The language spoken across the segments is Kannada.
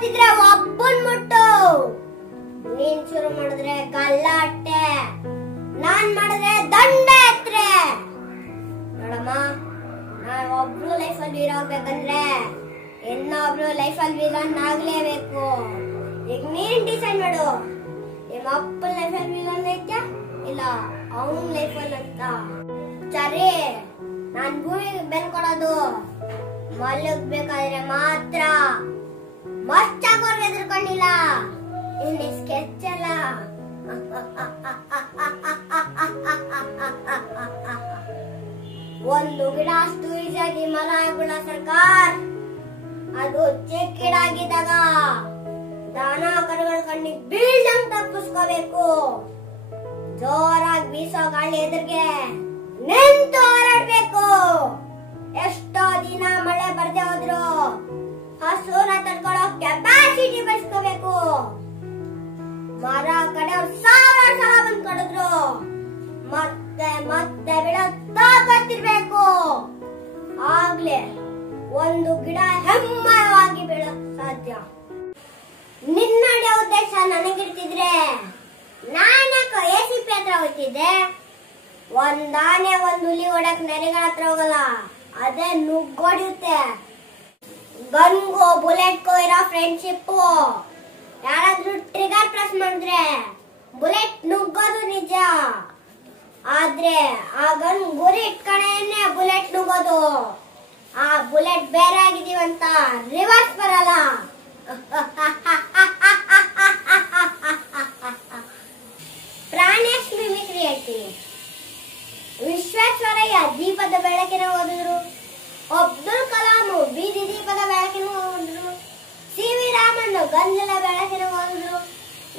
ಓದ್ತಿದ್ರೆ ಒಬ್ಬನ್ ಮುಟ್ಟು, ನೀನ್ ಶುರು ಮಾಡಿದ್ರೆ ಗಲ್ಲಾಟೆ, ನಾನ್ ಮಾಡಿದ್ರೆ ದಂಡ ಎತ್ರೆ. ನೋಡಮ್ಮ, ನಾನ್ ಒಬ್ರು ಲೈಫಲ್ಲಿ ಇರೋಗ್ಬೇಕಂದ್ರೆ ಇನ್ನೊಬ್ರು ಲೈಫಲ್ಲಿ ವಿಲನ್ ಆಗ್ಲೇಬೇಕು. ಈಗ ನೀನ್ ಡಿಸೈಡ್ ಮಾಡು, ನಿಮ್ಮ ಅಪ್ಪನ ಲೈಫಲ್ಲಿ ವಿಲನ್ ಐತೆ ಇಲ್ಲ ಅವನ್ ಲೈಫಲ್ಲಿ ಅಂತ. ಸರಿ, ನಾನ್ ಭೂಮಿಗೆ ಬೆನ್ ಕೊಡೋದು ಮಲಗ್ಬೇಕಾದ್ರೆ ಮಾತ್ರ. ಮಸ್ತ್ ಆಗೋರ್ಗೆ ಎದುರ್ಕೊಂಡಿಲ್ಲ, ಇಲ್ಲಿ ಸ್ಕೆಚ್ ಅಲ್ಲ. ಒಂದು ಗಿಡ ಅಷ್ಟು ಈಸಿಯಾಗಿ ಮರ ಆಗ್ಬಿಡ ಸರ್ಕಾರ, ಅದು ಚಿಕ್ಕ ಗಿಡ ಆಗಿದ್ದಾಗ ದನ ಕರುಗಳ ಕಣ್ಣಿಗೆ ಬೀಳ್ದಂಗ್ ತಪ್ಪಿಸ್ಕೋಬೇಕು. ಜೋರಾಗಿ ಬೀಸೋ ಗಾಳಿ ಎದುರಿಗೆ ನಿಂತು ಹೋರಾಡ್ಬೇಕು. ಎಷ್ಟೋ ದಿನ ಮಳೆ ಬರ್ದೆ ಹೋದ್ರು ಹಸುನ ತಡ್ಕೊಳ್ಳೋ ಕೆಪಾಸಿಟಿ ಬೆಳೆಸ್ಕೋಬೇಕು. ಮರ ಕಡೆ ಸಾವಿರ ಸಲ ಬಂದ್ ಕಡಿದ್ರು ಮತ್ತೆ ಮತ್ತೆ ಬಿಡೋ ಗೊತ್ತಿರ್ಬೇಕು. ಆಗ್ಲೇ ಒಂದು ಗಿಡ ಹೆಮ್ಮರವಾಗಿ ಬೆಳಕ್ ಸಾಧ್ಯ. ನಿನ್ನ ಉದ್ದೇಶ ನನಗಿರ್ತಿದ್ರೆ ನಾನ್ಯಾಕೋ ACP ಹತ್ರ ಹೋಗ್ತಿದ್ದೆ. ಒಂದಾನೆ ಒಂದ್ ಹುಲಿ ಹೊಡಕ್ ನರಿಗಳ ಹತ್ರ ಹೋಗಲ್ಲ, ಅದೇ ನುಗ್ಗೊಡಿಯುತ್ತೆ. ಗನ್ಗೋ ಬುಲೆಟ್ಗೋ ಇರೋ ಫ್ರೆಂಡ್ಶಿಪ್, ಯಾರಾದ್ರೂ ಟ್ರಿಗರ್ ಪ್ರೆಸ್ ಮಾಡಿದ್ರೆ ಬುಲೆಟ್ ನುಗ್ಗೋದು ನಿಜ, ಆದ್ರೆ ಆ ಗನ್ ಗುರಿ ಇಟ್ಕಣೇನೆ ಬುಲೆಟ್ ನುಗ್ಗೋದು. ಆ ಬುಲೆಟ್ ಬೇರೆ ಆಗಿದೀವಂತ ರಿವರ್ಸ್ ಬರಲ್ಲ. ಪ್ರಾಣೇಶ್ ಮಿಮಿಕ್ರಿ ಹೇಳ್ತೀನಿ. ವಿಶ್ವೇಶ್ವರಯ್ಯ ದೀಪದ ಬೆಳಕಿನ ಓದಿದ್ರು, ಅಬ್ದುಲ್ ಕಲಾಂ ಬೀದಿ ದೀಪದ ಬೆಳಕಿನ ಓದಿದ್ರು, CV ರಾಮಣ್ಣ ಗಂಧದ ಬೆಳಕಿನ ಓದಿದ್ರು.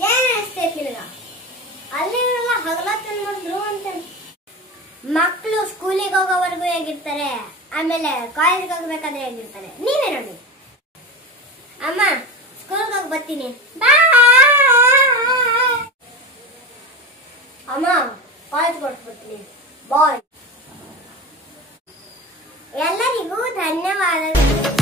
ಏನ್ ಅನಿಸ್ತೈತಿ ನಿನಗ? ಅಲ್ಲಿರಲ್ಲ ಹಗಲತ್ತನ್ ಮಾಡಿದ್ರು ಅಂತ. ಮಕ್ಕಳು ಸ್ಕೂಲಿಗೆ ಹೋಗೋವರೆಗೂ ಹೇಗಿರ್ತಾರೆ, ಆಮೇಲೆ ಕಾಲೇಜ್ಗೆ ಹೋಗ್ಬೇಕಾದ್ರೆ ಹೇಗಿರ್ತಾರೆ ನೀವೇ ನೋಡಿ. ಅಮ್ಮ ಸ್ಕೂಲ್ಗೆ ಹೋಗಿ ಬರ್ತೀನಿ, ಅಮ್ಮ ಕಾಲೇಜ್ಗೆ ಹೊರಟ್ಬಿಡ್ತೀನಿ, ಬಾಯ್. ಎಲ್ಲರಿಗೂ ಧನ್ಯವಾದಗಳು.